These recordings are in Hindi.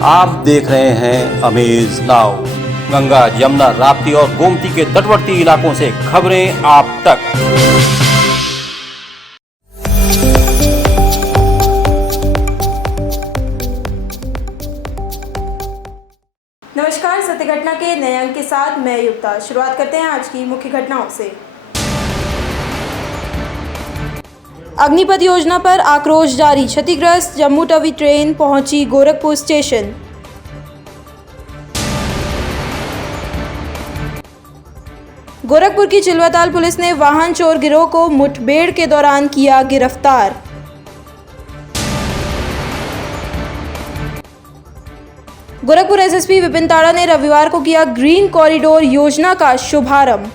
आप देख रहे हैं अमेज नाउ। गंगा, यमुना, राप्ती और गोमती के तटवर्ती इलाकों से खबरें आप तक। नमस्कार, सत्य घटना के नए अंक के साथ मैं युक्ता। शुरुआत करते हैं आज की मुख्य घटनाओं से। अग्निपथ योजना पर आक्रोश जारी। क्षतिग्रस्त जम्मू तवी ट्रेन पहुंची गोरखपुर स्टेशन। गोरखपुर की चिलवताल पुलिस ने वाहन चोर गिरोह को मुठभेड़ के दौरान किया गिरफ्तार। गोरखपुर एसएसपी विपिन ताड़ा ने रविवार को किया ग्रीन कॉरिडोर योजना का शुभारंभ।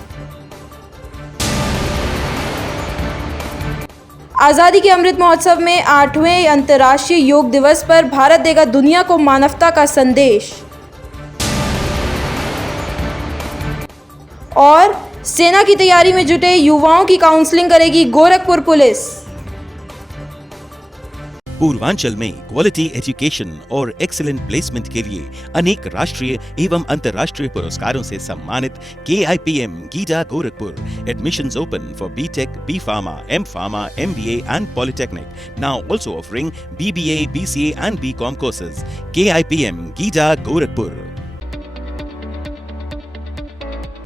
आज़ादी के अमृत महोत्सव में 8वें अंतर्राष्ट्रीय योग दिवस पर भारत देगा दुनिया को मानवता का संदेश। और सेना की तैयारी में जुटे युवाओं की काउंसलिंग करेगी गोरखपुर पुलिस। पूर्वांचल में क्वालिटी एजुकेशन और एक्सीलेंट प्लेसमेंट के लिए अनेक राष्ट्रीय एवं अंतर्राष्ट्रीय पुरस्कारों से सम्मानित KIPM GIDA Gorakhpur. Admissions open for BTech, B.Pharma, M.Pharma, MBA and Polytechnic. Now also offering BBA, BCA and BCom courses. KIPM GIDA Gorakhpur.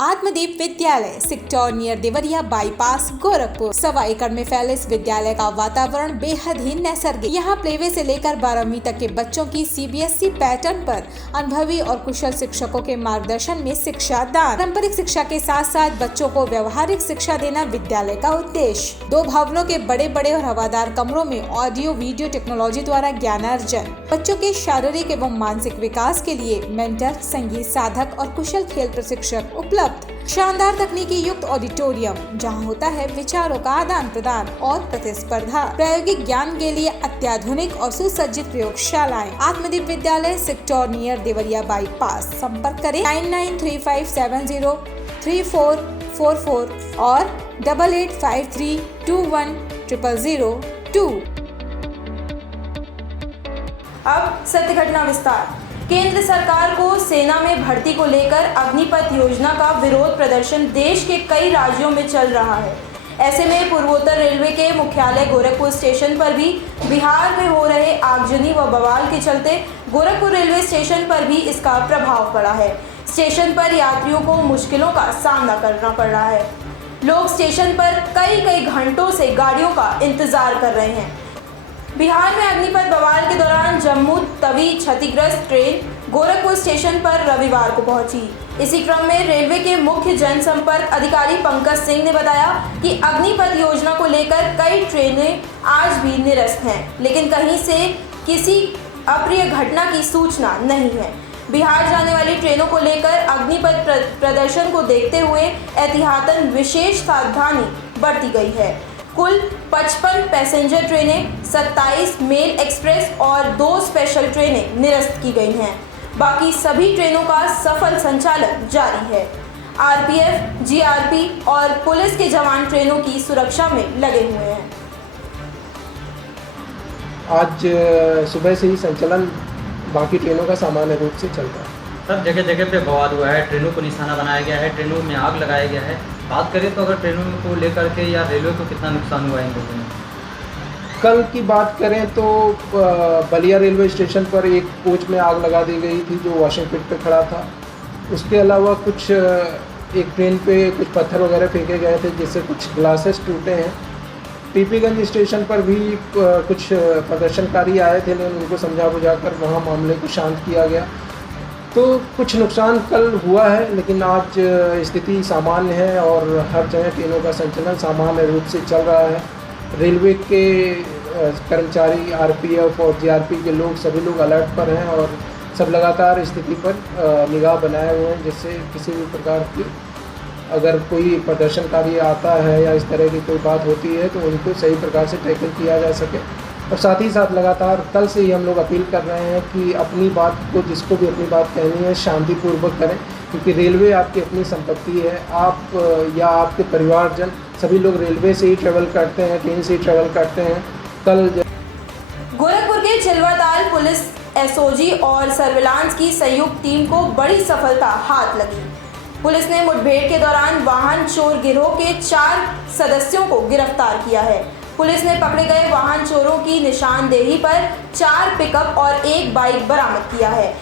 Atmadeep विद्यालय sector near Deoria bypass Gorakhpur. 1.25 एकड़ में फैले इस विद्यालय का वातावरण बेहद ही नैसर्गिक। यहाँ प्लेवे से लेकर 12वीं तक के बच्चों की CBSE पैटर्न पर अनुभवी और कुशल शिक्षकों के मार्गदर्शन में शिक्षा दान। पारंपरिक शिक्षा के साथ साथ बच्चों को व्यवहारिक शिक्षा देना विद्यालय का उद्देश्य। 2 भवनों के बड़े बड़े और हवादार कमरों में ऑडियो वीडियो टेक्नोलॉजी द्वारा ज्ञानार्जन। बच्चों के शारीरिक एवं मानसिक विकास के लिए मेंटर, संगीत साधक और कुशल खेल प्रशिक्षक उपलब्ध। शानदार तकनीकी युक्त ऑडिटोरियम जहां होता है विचारों का आदान प्रदान और प्रतिस्पर्धा। प्रायोगिक ज्ञान के लिए अत्याधुनिक और सुसज्जित प्रयोगशालाएं। आत्मदीप विद्यालय सेक्टर नियर देवरिया बाईपास। संपर्क करें 9935703444 और 8853210002। अब सत्य घटना विस्तार। केंद्र सरकार को सेना में भर्ती को लेकर अग्निपथ योजना का विरोध प्रदर्शन देश के कई राज्यों में चल रहा है। ऐसे में पूर्वोत्तर रेलवे के मुख्यालय गोरखपुर स्टेशन पर भी बिहार में हो रहे आगजनी व बवाल के चलते गोरखपुर रेलवे स्टेशन पर भी इसका प्रभाव पड़ा है। स्टेशन पर यात्रियों को मुश्किलों का सामना करना पड़ रहा है। लोग स्टेशन पर कई घंटों से गाड़ियों का इंतजार कर रहे हैं। बिहार में अग्निपथ बवाल के दौरान जम्मू तवी क्षतिग्रस्त ट्रेन गोरखपुर स्टेशन पर रविवार को पहुंची। इसी क्रम में रेलवे के मुख्य जनसंपर्क अधिकारी पंकज सिंह ने बताया कि अग्निपथ योजना को लेकर कई ट्रेनें आज भी निरस्त हैं, लेकिन कहीं से किसी अप्रिय घटना की सूचना नहीं है। बिहार जाने वाली ट्रेनों को लेकर अग्निपथ प्रदर्शन को देखते हुए एहतियातन विशेष सावधानी बरती गई है। कुल 55 पैसेंजर ट्रेनें, 27 मेल एक्सप्रेस और 2 स्पेशल ट्रेनें निरस्त की गई हैं। बाकी सभी ट्रेनों का सफल संचालन जारी है। RPF, GRP और पुलिस के जवान ट्रेनों की सुरक्षा में लगे हुए हैं। आज सुबह से ही संचालन बाकी ट्रेनों का सामान्य रूप से चल रहा है। सब जगह जगह पे बवाल हुआ है, ट्रेनों को निशाना बनाया गया है, ट्रेनों में आग लगाया गया है। बात करें तो अगर ट्रेनों को लेकर के या रेलवे को कितना नुकसान हुआ है इन लोगों में? कल की बात करें तो बलिया रेलवे स्टेशन पर एक कोच में आग लगा दी गई थी जो वॉशिंग पिट पे खड़ा था। उसके अलावा कुछ एक ट्रेन पे कुछ पत्थर वगैरह फेंके गए थे जिससे कुछ ग्लासेस टूटे हैं। टीपीगंज स्टेशन पर भी कुछ प्रदर्शनकारी आए थे, लेकिन उनको समझा बुझाकर वहाँ मामले को शांत किया गया। तो कुछ नुकसान कल हुआ है, लेकिन आज स्थिति सामान्य है और हर जगह ट्रेनों का संचालन सामान्य रूप से चल रहा है। रेलवे के कर्मचारी, RPF और GRP के लोग सभी लोग अलर्ट पर हैं और सब लगातार स्थिति पर निगाह बनाए हुए हैं, जिससे किसी भी प्रकार की अगर कोई प्रदर्शनकारी आता है या इस तरह की कोई बात होती है तो उनको सही प्रकार से टैकल किया जा सके। और साथ ही साथ लगातार कल से ही हम लोग अपील कर रहे हैं कि अपनी बात को, जिसको भी अपनी बात कहनी है, शांतिपूर्वक करें, क्योंकि रेलवे आपकी अपनी संपत्ति है। आप या आपके परिवारजन सभी लोग रेलवे से ही ट्रैवल करते हैं, ट्रेन से ही ट्रैवल करते हैं। कल गोरखपुर के चिलवाताल पुलिस एसओजी और सर्विलांस की संयुक्त टीम को बड़ी सफलता हाथ लगी। पुलिस ने मुठभेड़ के दौरान वाहन चोर गिरोह के 4 सदस्यों को गिरफ्तार किया है। पुलिस ने पकड़े गए वाहन चोरों की निशानदेही पर 4 पिकअप और 1 बाइक बरामद किया है।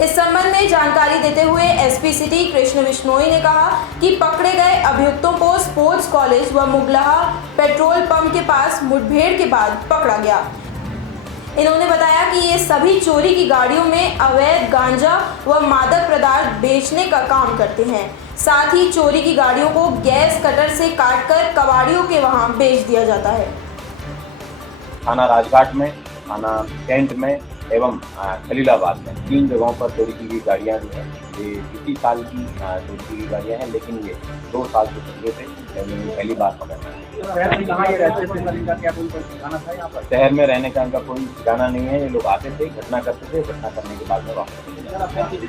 इस संबंध में जानकारी देते हुए एसपी सिटी कृष्ण बिश्नोई ने कहा कि पकड़े गए अभियुक्तों को स्पोर्ट्स कॉलेज व मुगलहा पेट्रोल पंप के पास मुठभेड़ के बाद पकड़ा गया। इन्होंने बताया कि ये सभी चोरी की गाड़ियों में अवैध गांजा व मादक पदार्थ बेचने का काम करते हैं। साथ ही चोरी की गाड़ियों को गैस कटर से काटकर कबाड़ियों के वहां बेच दिया जाता है। थाना राजघाट में, थाना कैंट में एवं खलीलाबाद में 3 जगहों पर चोरी की गई गाड़ियाँ जो हैं ये इसी साल की चोरी की गई गाड़ियाँ हैं, लेकिन ये 2 साल से पहले थे, पहली बार पकड़ा। शहर में रहने का इनका कोई ठिकाना नहीं है। ये लोग आते थे, घटना करते थे, घटना करने के बाद में वापस चले जाते थे।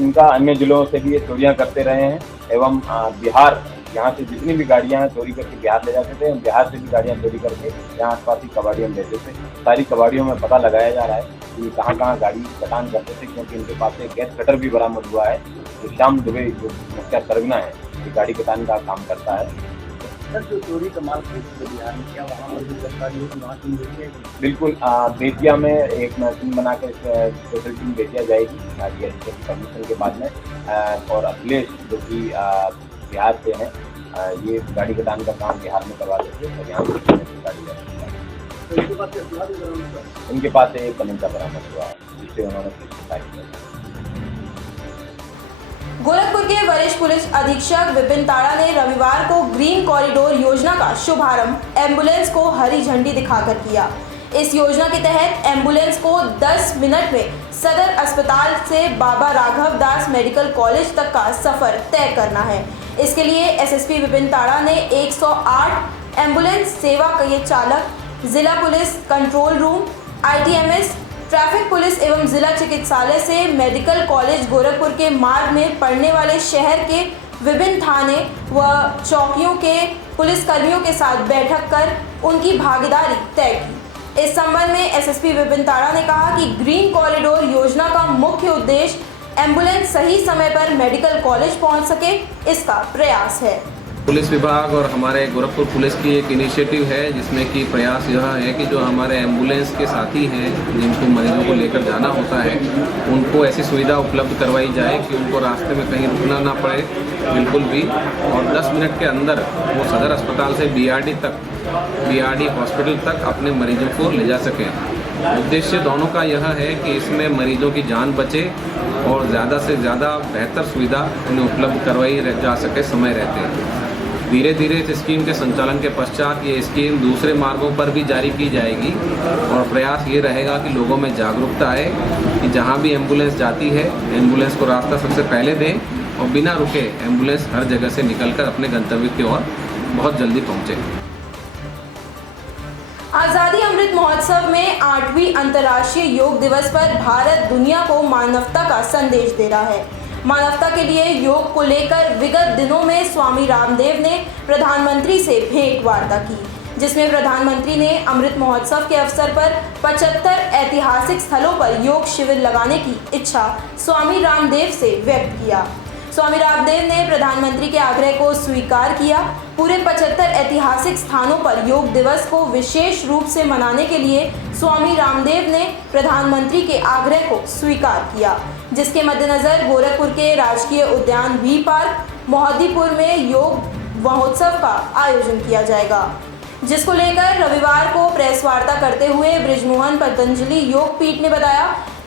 इनका अन्य जिलों से भी ये चोरियाँ करते रहे हैं एवं बिहार, यहाँ से जितनी भी गाड़ियाँ चोरी करके बिहार ले जाते थे, बिहार से भी गाड़ियाँ चोरी करके यहाँ आसपास की कबाड़ियों में देते थे। सारी कबाड़ियों में पता लगाया जा रहा है कि कहाँ कहाँ गाड़ी कटान करते थे, क्योंकि इनके पास एक गैस कटर भी बरामद हुआ है। तो श्याम दुबे जो मुख्य सरगना है, ये गाड़ी कटान का काम करता है। जो चोरी का माल बिहार में क्या वहाँ पर गिरफ्तारी? बिल्कुल, बेतिया में एक टीम बना कर स्पेशल टीम बेतिया जाएगी परमिशन के बाद में, और अखिलेश जो कि बिहार से हैं, ये गाड़ी कटान का काम बिहार में करवा देते हैं और यहाँ से गाड़ी इनके पास एक कमिंदा बरामद हुआ है, जिससे उन्होंने गोरखपुर के वरिष्ठ पुलिस अधीक्षक विपिन ताड़ा ने रविवार को ग्रीन कॉरिडोर योजना का शुभारंभ एम्बुलेंस को हरी झंडी दिखाकर किया। इस योजना के तहत एम्बुलेंस को 10 मिनट में सदर अस्पताल से बाबा राघव दास मेडिकल कॉलेज तक का सफर तय करना है। इसके लिए एसएसपी विपिन ताड़ा ने 108 एम्बुलेंस सेवा के चालक, जिला police control room, ITMS, traffic police एवं जिला चिकित्सालय से मेडिकल कॉलेज गोरखपुर के मार्ग में पड़ने वाले शहर के विभिन्न थाने व चौकियों के पुलिसकर्मियों के साथ बैठक कर उनकी भागीदारी तय की। इस संबंध में एसएसपी विपिन ताड़ा ने कहा कि ग्रीन कॉरिडोर योजना का मुख्य उद्देश्य एम्बुलेंस सही समय पर मेडिकल कॉलेज पहुंच सके, इसका प्रयास है। पुलिस विभाग और हमारे गोरखपुर पुलिस की एक इनिशिएटिव है, जिसमें कि प्रयास यह है कि जो हमारे एम्बुलेंस के साथी हैं जिनको मरीजों को लेकर जाना होता है, उनको ऐसी सुविधा उपलब्ध करवाई जाए कि उनको रास्ते में कहीं रुकना ना पड़े बिल्कुल भी, और 10 मिनट के अंदर वो सदर अस्पताल से बीआरडी हॉस्पिटल तक अपने मरीजों को ले जा सकें। उद्देश्य दोनों का यह है कि इसमें मरीजों की जान बचे और ज़्यादा से ज़्यादा बेहतर सुविधा उन्हें उपलब्ध करवाई जा सके समय रहते। धीरे धीरे इस स्कीम के संचालन के पश्चात ये स्कीम दूसरे मार्गों पर भी जारी की जाएगी और प्रयास ये रहेगा कि लोगों में जागरूकता आए कि जहाँ भी एम्बुलेंस जाती है, एम्बुलेंस को रास्ता सबसे पहले दें और बिना रुके एम्बुलेंस हर जगह से निकलकर अपने गंतव्य की ओर बहुत जल्दी पहुँचे। आज़ादी अमृत महोत्सव में 8वीं अंतर्राष्ट्रीय योग दिवस पर भारत दुनिया को मानवता का संदेश दे रहा है। मानवता के लिए योग को लेकर विगत दिनों में स्वामी रामदेव ने प्रधानमंत्री से भेंट वार्ता की, जिसमें प्रधानमंत्री ने अमृत महोत्सव के अवसर पर 75 ऐतिहासिक स्थलों पर योग शिविर लगाने की इच्छा स्वामी रामदेव से व्यक्त किया। स्वामी रामदेव ने प्रधानमंत्री के आग्रह को स्वीकार किया। पूरे 75 ऐतिहासिक स्थानों पर योग दिवस को विशेष रूप से मनाने के लिए स्वामी रामदेव ने प्रधानमंत्री के आग्रह को स्वीकार किया, जिसके मद्देनजर गोरखपुर के राजकीय उद्यान वी पार्क मोहद्दीपुर में योग महोत्सव का आयोजन किया जाएगा, जिसको लेकर रविवार को प्रेस वार्ता करते हुए बृजमोहन पतंजलि योग पीठ ने बताया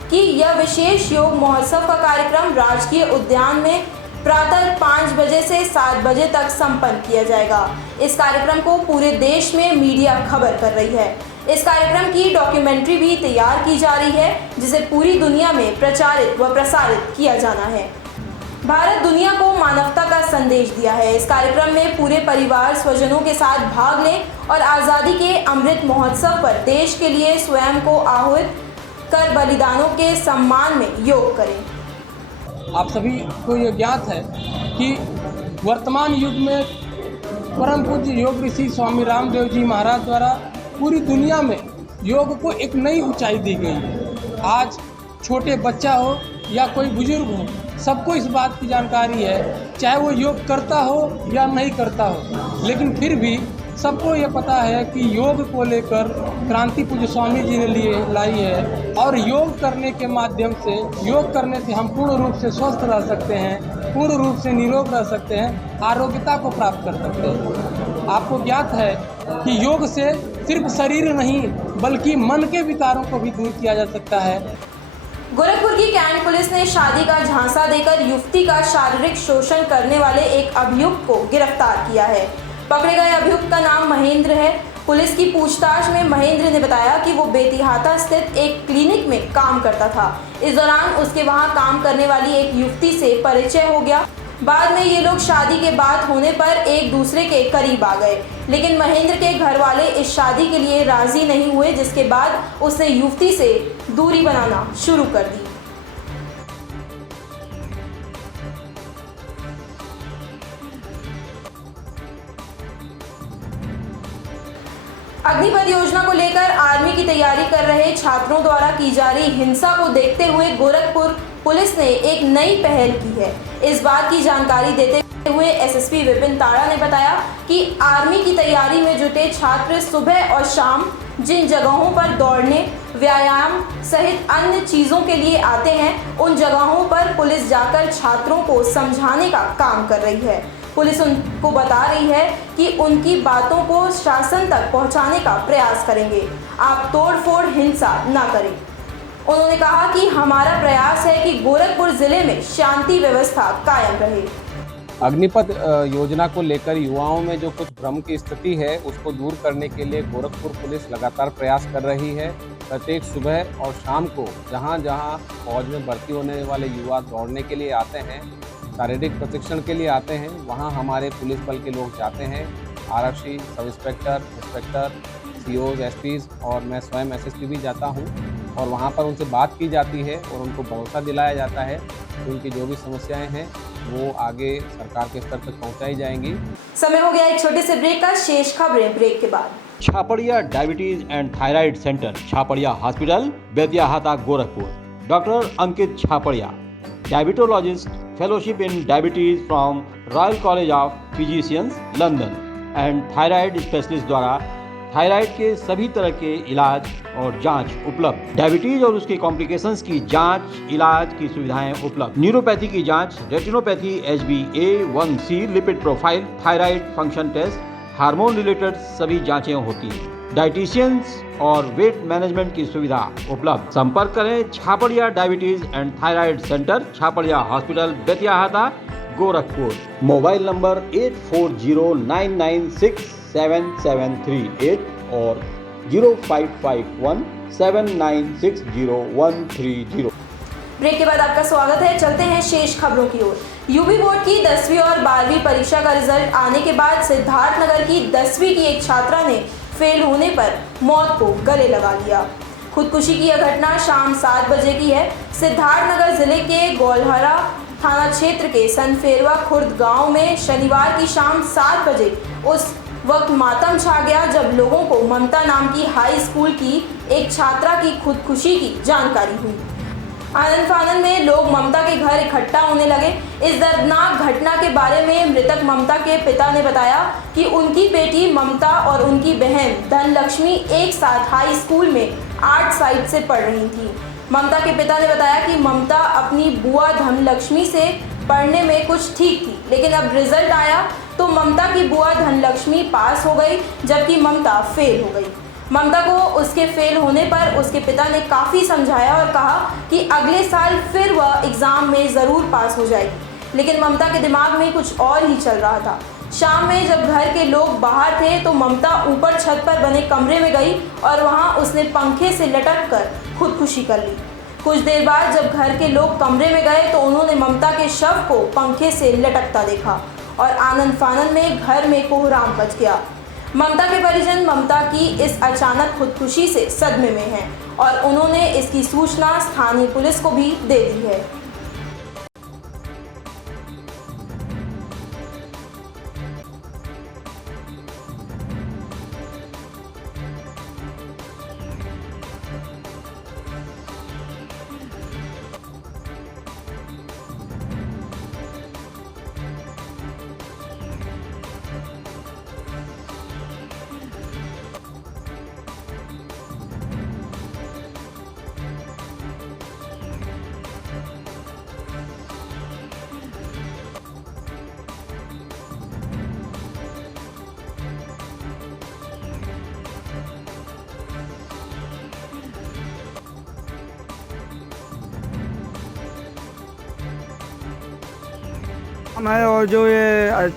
कि यह विशेष योग महोत्सव का कार्यक्रम राजकीय उद्यान में प्रातः 5 बजे से 7 बजे तक संपन्न किया जाएगा। इस कार्यक्रम को पूरे देश में मीडिया खबर कर रही है। इस कार्यक्रम की डॉक्यूमेंट्री भी तैयार की जा रही है, जिसे पूरी दुनिया में प्रचारित व प्रसारित किया जाना है। भारत दुनिया को मानवता का संदेश दिया है। इस कार्यक्रम में पूरे परिवार स्वजनों के साथ भाग लें और आज़ादी के अमृत महोत्सव पर देश के लिए स्वयं को आहुति कर बलिदानों के सम्मान में योग करें। आप सभी को ये ज्ञात है कि वर्तमान युग में परम पूज्य योग ऋषि स्वामी रामदेव जी महाराज द्वारा पूरी दुनिया में योग को एक नई ऊंचाई दी गई है। आज छोटे बच्चा हो या कोई बुजुर्ग हो, सबको इस बात की जानकारी है, चाहे वो योग करता हो या नहीं करता हो, लेकिन फिर भी सबको ये पता है कि योग को लेकर क्रांति पूज्य स्वामी जी ने लाई है और योग करने के माध्यम से, योग करने से हम पूर्ण रूप से स्वस्थ रह सकते हैं, पूर्ण रूप से निरोग रह सकते हैं, आरोग्यता को प्राप्त कर सकते हैं। आपको ज्ञात है कि योग से सिर्फ शरीर नहीं बल्कि मन के विकारों को भी दूर किया जा सकता है। गोरखपुर की कैंट पुलिस ने शादी का झांसा देकर युवती का शारीरिक शोषण करने वाले एक अभियुक्त को गिरफ्तार किया है। पकड़े गए अभियुक्त का नाम महेंद्र है। पुलिस की पूछताछ में महेंद्र ने बताया कि वो बेतिहाता स्थित एक क्लिनिक में काम करता था। इस दौरान उसके वहां काम करने वाली एक युवती से परिचय हो गया। बाद में ये लोग शादी के बात होने पर एक दूसरे के करीब आ गए, लेकिन महेंद्र के घर वाले इस शादी के लिए राजी नहीं हुए, जिसके बाद उसने युवती से दूरी बनाना शुरू कर दी। अग्निपथ योजना को लेकर आर्मी की तैयारी कर रहे छात्रों द्वारा की जा रही हिंसा को देखते हुए गोरखपुर पुलिस ने एक नई पहल की है। इस बात की जानकारी देते हुए एसएसपी विपिन ताड़ा ने बताया कि आर्मी की तैयारी में जुटे छात्र सुबह और शाम जिन जगहों पर दौड़ने, व्यायाम सहित अन्य चीज़ों के लिए आते हैं, उन जगहों पर पुलिस जाकर छात्रों को समझाने का काम कर रही है। पुलिस उनको बता रही है कि उनकी बातों को शासन तक पहुंचाने का प्रयास करेंगे। आप तोड़फोड़ हिंसा ना करें। उन्होंने कहा कि हमारा प्रयास है कि गोरखपुर जिले में शांति व्यवस्था कायम रहे। अग्निपथ योजना को लेकर युवाओं में जो कुछ भ्रम की स्थिति है, उसको दूर करने के लिए गोरखपुर पुलिस लगातार प्रयास कर रही है। प्रत्येक सुबह और शाम को जहां जहां फौज में भर्ती होने वाले युवा दौड़ने के लिए आते हैं, शारीरिक प्रशिक्षण के लिए आते हैं, वहां हमारे पुलिस बल के लोग जाते हैं। आरक्षी, sub inspector, inspector, COs, SPs और मैं स्वयं एसएसपी भी जाता हूं और वहां पर उनसे बात की जाती है और उनको भरोसा दिलाया जाता है कि उनकी जो भी समस्याएं हैं वो आगे सरकार के स्तर तक पहुंचाई जाएंगी। समय हो गया एक छोटे से ब्रेक का। शेष खबरें ब्रेक के बाद। Chhapadiya diabetes and thyroid centre, Chhapadiya hospital, Betiahata, Gorakhpur. Doctor Ankit Chhapadiya, diabetologist, fellowship in diabetes from royal college of physicians, London and thyroid specialist द्वारा थायराइड के सभी तरह के इलाज और जांच उपलब्ध। डायबिटीज और उसके कॉम्प्लिकेशंस की जांच, इलाज की सुविधाएं उपलब्ध। न्यूरोपैथी की जांच, retinopathy, HbA1c, lipid profile, thyroid function test, hormone related सभी जांचें होती हैं। डाइटिशियंस और वेट मैनेजमेंट की सुविधा उपलब्ध। संपर्क करें Chhapadiya diabetes and thyroid centre, Chhapadiya hospital, Betiahata, Gorakhpur. Mobile number 8409967738 और 0551796013 ब्रेक के बाद आपका स्वागत है। चलते हैं शेष खबरों की ओर। यूपी बोर्ड की 10वीं और 12वीं परीक्षा का रिजल्ट आने के बाद सिद्धार्थनगर की 10वीं की एक छात्रा ने फेल होने पर मौत को गले लगा लिया। खुदकुशी की यह घटना शाम 7 बजे की है। सिद्धार्थनगर जिले के गौलहरा थाना क्षेत्र के सनफेरवा खुर्द गांव में शनिवार की शाम 7 बजे उस वक्त मातम छा गया जब लोगों को ममता नाम की हाई स्कूल की एक छात्रा की खुदकुशी की जानकारी हुई। आनंद फानन में लोग ममता के घर इकट्ठा होने लगे। इस दर्दनाक घटना के बारे में मृतक ममता के पिता ने बताया कि उनकी बेटी ममता और उनकी बहन धनलक्ष्मी एक साथ हाई स्कूल में आर्ट साइड से पढ़ रही थी। ममता के पिता ने बताया कि ममता अपनी बुआ धनलक्ष्मी से पढ़ने में कुछ ठीक थी, लेकिन अब रिजल्ट आया तो ममता की बुआ धनलक्ष्मी पास हो गई जबकि ममता फेल हो गई। ममता को उसके फेल होने पर उसके पिता ने काफ़ी समझाया और कहा कि अगले साल फिर वह एग्ज़ाम में ज़रूर पास हो जाएगी, लेकिन ममता के दिमाग में कुछ और ही चल रहा था। शाम में जब घर के लोग बाहर थे तो ममता ऊपर छत पर बने कमरे में गई और वहां उसने पंखे से लटक कर खुदकुशी कर ली। कुछ देर बाद जब घर के लोग कमरे में गए तो उन्होंने ममता के शव को पंखे से लटकता देखा और आनंद फानन में घर में कोहराम मच गया। ममता के परिजन ममता की इस अचानक खुदकुशी से सदमे में हैं और उन्होंने इसकी सूचना स्थानीय पुलिस को भी दे दी है। मैं और जो ये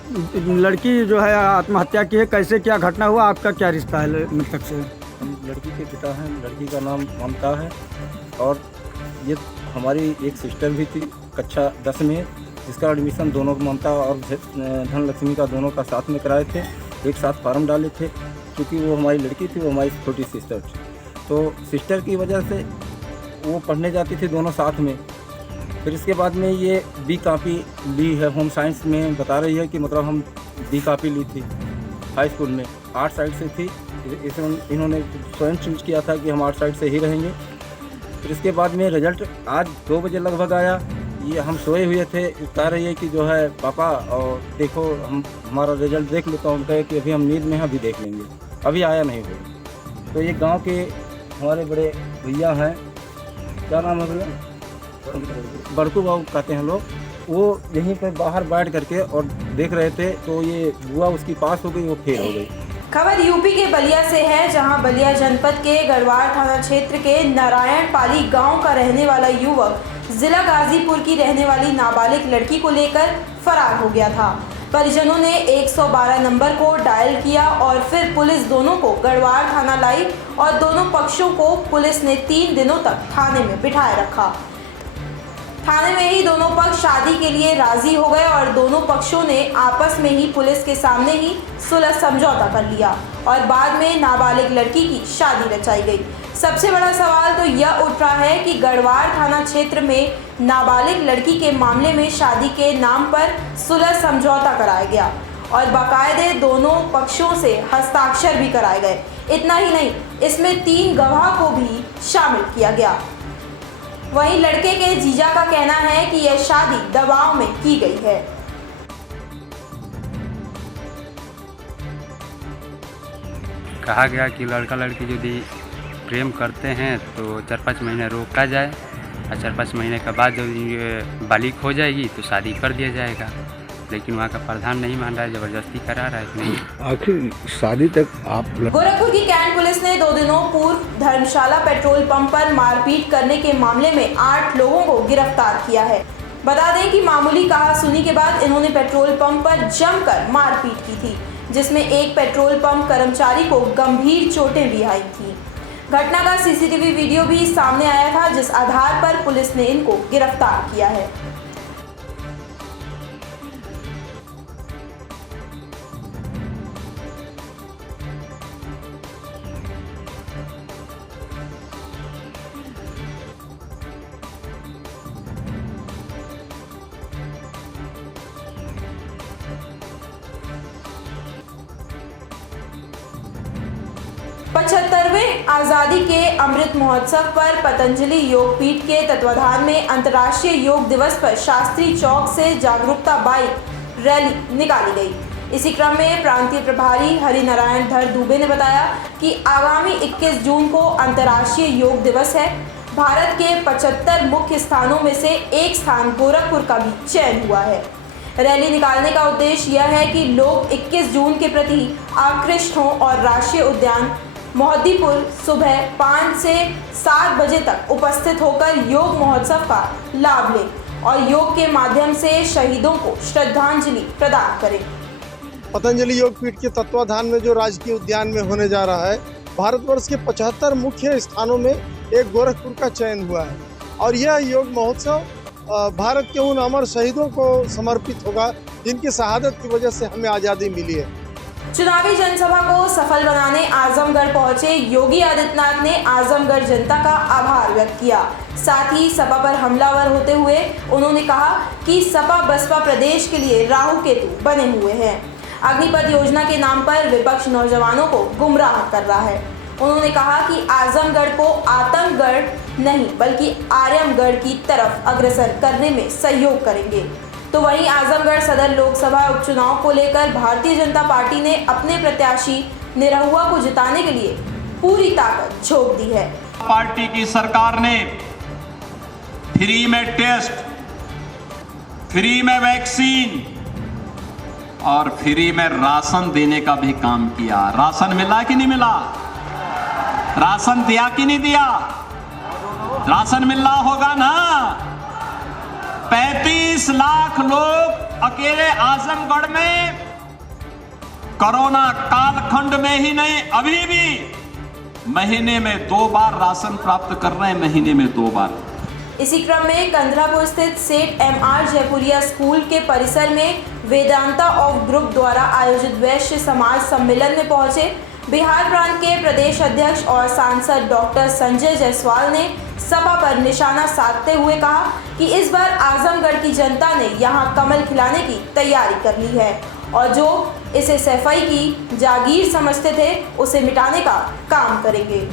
लड़की जो है आत्महत्या की है, कैसे क्या घटना हुआ, आपका क्या रिश्ता है मृतक से? हम लड़की के पिता हैं, लड़की का नाम ममता है और ये हमारी एक सिस्टर भी थी कक्षा 10 में, जिसका एडमिशन दोनों ममता और धनलक्ष्मी का दोनों का साथ में कराए थे, एक साथ फार्म डाले थे। क्योंकि वो हमारी लड़की थी, वो हमारी छोटी सिस्टर थी, तो सिस्टर की वजह से वो पढ़ने जाती थी दोनों साथ में। फिर इसके बाद में ये बी कॉपी ली है, होम साइंस में बता रही है कि मतलब हम बी कॉपी ली थी हाई स्कूल में, आर्ट साइड से थी। इन्होंने स्वयं चूज किया था कि हम आर्ट साइड से ही रहेंगे। फिर इसके बाद में रिजल्ट आज 2 बजे लगभग आया। ये हम सोए हुए थे, कह रही है कि जो है पापा और देखो हमारा रिजल्ट देख लेता हूँ। हम कहे कि अभी हम नींद में हैं, अभी देख लेंगे, अभी आया नहीं होगा। तो ये गांव के हमारे बड़े भैया हैं, क्या नाम है भैया? बड़कू बाबू कहते हैं लोग। वो यहीं पर बाहर बैठ करके और देख रहे थे, तो ये बुआ उसकी पास हो गई, वो फेल हो गई। खबर यूपी के बलिया से है, जहां बलिया जनपद के गढ़वाड़ थाना क्षेत्र के नारायणपाली गांव का रहने वाला युवक जिला गाजीपुर की रहने वाली नाबालिग लड़की को लेकर फरार हो गया था। परिजनों ने 112 नंबर को डायल किया और फिर पुलिस दोनों को गढ़वाड़ थाना लाई और दोनों पक्षों को पुलिस ने 3 दिनों तक थाने में बिठाए रखा। थाने में ही दोनों पक्ष शादी के लिए राजी हो गए और दोनों पक्षों ने आपस में ही पुलिस के सामने ही सुलह समझौता कर लिया और बाद में नाबालिग लड़की की शादी रचाई गई। सबसे बड़ा सवाल तो यह उठ रहा है कि गढ़वाड़ थाना क्षेत्र में नाबालिग लड़की के मामले में शादी के नाम पर सुलह समझौता कराया गया और बाकायदे दोनों पक्षों से हस्ताक्षर भी कराए गए। इतना ही नहीं, इसमें 3 गवाह को भी शामिल किया गया। वहीं लड़के के जीजा का कहना है कि यह शादी दबाव में की गई है। कहा गया कि लड़का लड़की यदि प्रेम करते हैं तो 4-5 महीने रोका जाए और 4-5 महीने के बाद जब ये बालिग हो जाएगी तो शादी कर दिया जाएगा। लेकिन वहाँ का प्रधान नहीं मान रहा है, जबरदस्ती करा रहा है। नहीं, आखिर शादी तक आप। गोरखपुर की कैंट पुलिस ने 2 दिनों पूर्व धर्मशाला पेट्रोल पंप पर मारपीट करने के मामले में 8 लोगों को गिरफ्तार किया है। बता दें कि मामूली कहासुनी के बाद इन्होंने पेट्रोल पंप पर जमकर मारपीट की थी, जिसमें एक पेट्रोल पंप कर्मचारी को गंभीर चोटें भी आई थी। घटना का सीसीटीवी वीडियो भी सामने आया था, जिस आधार पर पुलिस ने इनको गिरफ्तार किया है। पचहत्तरवें आज़ादी के अमृत महोत्सव पर पतंजलि योग पीठ के तत्वाधान में अंतर्राष्ट्रीय योग दिवस पर शास्त्री चौक से जागरूकता बाइक रैली निकाली गई। इसी क्रम में प्रांतीय प्रभारी हरिनारायण धर दुबे ने बताया कि आगामी 21 जून को अंतर्राष्ट्रीय योग दिवस है। भारत के 75 मुख्य स्थानों में से एक स्थान गोरखपुर का भी चयन हुआ है। रैली निकालने का उद्देश्य यह है कि लोग 21 जून के प्रति आकृष्ट हों और राष्ट्रीय उद्यान मोहद्दीपुर सुबह 5 से 7 बजे तक उपस्थित होकर योग महोत्सव का लाभ लें और योग के माध्यम से शहीदों को श्रद्धांजलि प्रदान करें। पतंजलि योग पीठ के तत्वाधान में जो राजकीय उद्यान में होने जा रहा है, भारतवर्ष के 75 मुख्य स्थानों में एक गोरखपुर का चयन हुआ है और यह योग महोत्सव भारत के उन अमर शहीदों को समर्पित होगा जिनकी शहादत की वजह से हमें आज़ादी मिली है। चुनावी जनसभा को सफल बनाने आजमगढ़ पहुंचे योगी आदित्यनाथ ने आजमगढ़ जनता का आभार व्यक्त किया। साथ ही सपा पर हमलावर होते हुए उन्होंने कहा कि सपा बसपा प्रदेश के लिए राहु केतु बने हुए हैं। अग्निपथ योजना के नाम पर विपक्ष नौजवानों को गुमराह कर रहा है। उन्होंने कहा कि आजमगढ़ को आतंकगढ़ नहीं बल्कि आर्यमगढ़ की तरफ अग्रसर करने में सहयोग करेंगे। तो वहीं आजमगढ़ सदर लोकसभा उपचुनाव को लेकर भारतीय जनता पार्टी ने अपने प्रत्याशी निरहुआ को जिताने के लिए पूरी ताकत झोंक दी है। पार्टी की सरकार ने फ्री में टेस्ट, फ्री में वैक्सीन और फ्री में राशन देने का भी काम किया। राशन मिला कि नहीं मिला? राशन दिया कि नहीं दिया? राशन मिल रहा होगा ना। 35 लाख लोग अकेले आजमगढ़ में कोरोना कालखंड में ही नहीं, अभी भी महीने में 2 बार राशन प्राप्त कर रहे हैं, महीने में 2 बार। इसी क्रम में कंधरापुर स्थित सेठ एम.आर. जयपुरिया स्कूल के परिसर में वेदांता ऑफ ग्रुप द्वारा आयोजित वैश्य समाज सम्मेलन में पहुंचे बिहार प्रांत के प्रदेश अध्यक्ष और सांसद डॉक्टर संजय जायसवाल ने सभा पर निशाना साधते हुए कहा कि इस बार आजमगढ़ की जनता ने यहां कमल खिलाने की तैयारी कर ली है और जो इसे सफाई की जागीर समझते थे उसे मिटाने का काम करेंगे।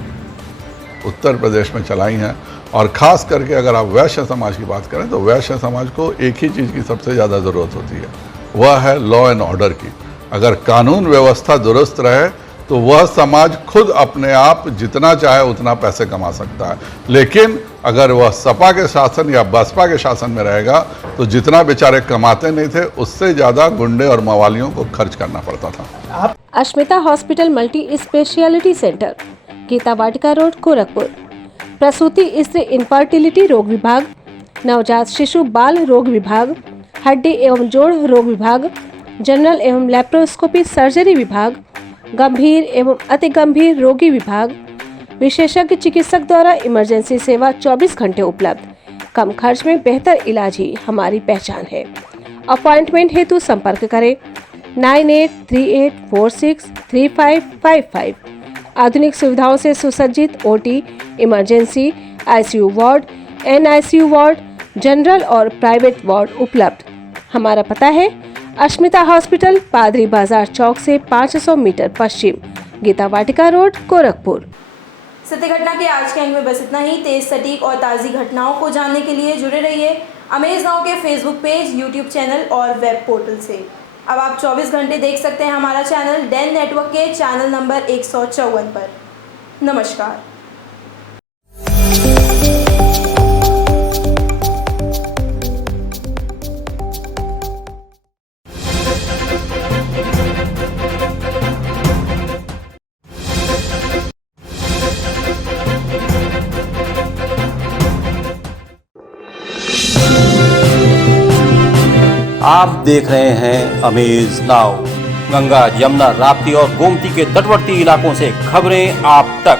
उत्तर प्रदेश में चलाई हैं और ख़ास करके अगर आप वैश्य समाज की बात करें तो वैश्य समाज को एक ही चीज़ की सबसे ज़्यादा ज़रूरत होती है, वह है लॉ एंड ऑर्डर की। अगर कानून व्यवस्था दुरुस्त रहे तो वह समाज खुद अपने आप जितना चाहे उतना पैसे कमा सकता है, लेकिन अगर वह सपा के शासन या बसपा के शासन में रहेगा तो जितना बेचारे कमाते नहीं थे उससे ज़्यादा गुंडे और मवालियों को खर्च करना पड़ता था। Ashmita hospital multi speciality centre, Geeta Vatika road, Gorakhpur. प्रसूति स्त्री इनफर्टिलिटी रोग विभाग, नवजात शिशु बाल रोग विभाग, हड्डी एवं जोड़ रोग विभाग, जनरल एवं लैप्रोस्कोपी सर्जरी विभाग, गंभीर एवं अति गंभीर रोगी विभाग, विशेषज्ञ चिकित्सक द्वारा इमरजेंसी सेवा 24 घंटे उपलब्ध। कम खर्च में बेहतर इलाज ही हमारी पहचान है। अपॉइंटमेंट हेतु संपर्क करें 9838463555। आधुनिक सुविधाओं से सुसज्जित OT, emergency, ICU ward, NICU ward, general और प्राइवेट वार्ड उपलब्ध। हमारा पता है अश्मिता हॉस्पिटल, पादरी बाजार चौक से 500 मीटर पश्चिम, गीता वाटिका रोड, गोरखपुर। सत्य घटना के आज के अंक में बस इतना ही। तेज, सटीक और ताज़ी घटनाओं को जानने के लिए जुड़े रहिए अमेज नाउ के फेसबुक पेज, यूट्यूब चैनल और वेब पोर्टल से। अब आप 24 घंटे देख सकते हैं हमारा चैनल डैन नेटवर्क के चैनल नंबर 154 पर। नमस्कार। आप देख रहे हैं अमेज नाउ। गंगा, यमुना, राप्ती और गोमती के तटवर्ती इलाकों से खबरें आप तक।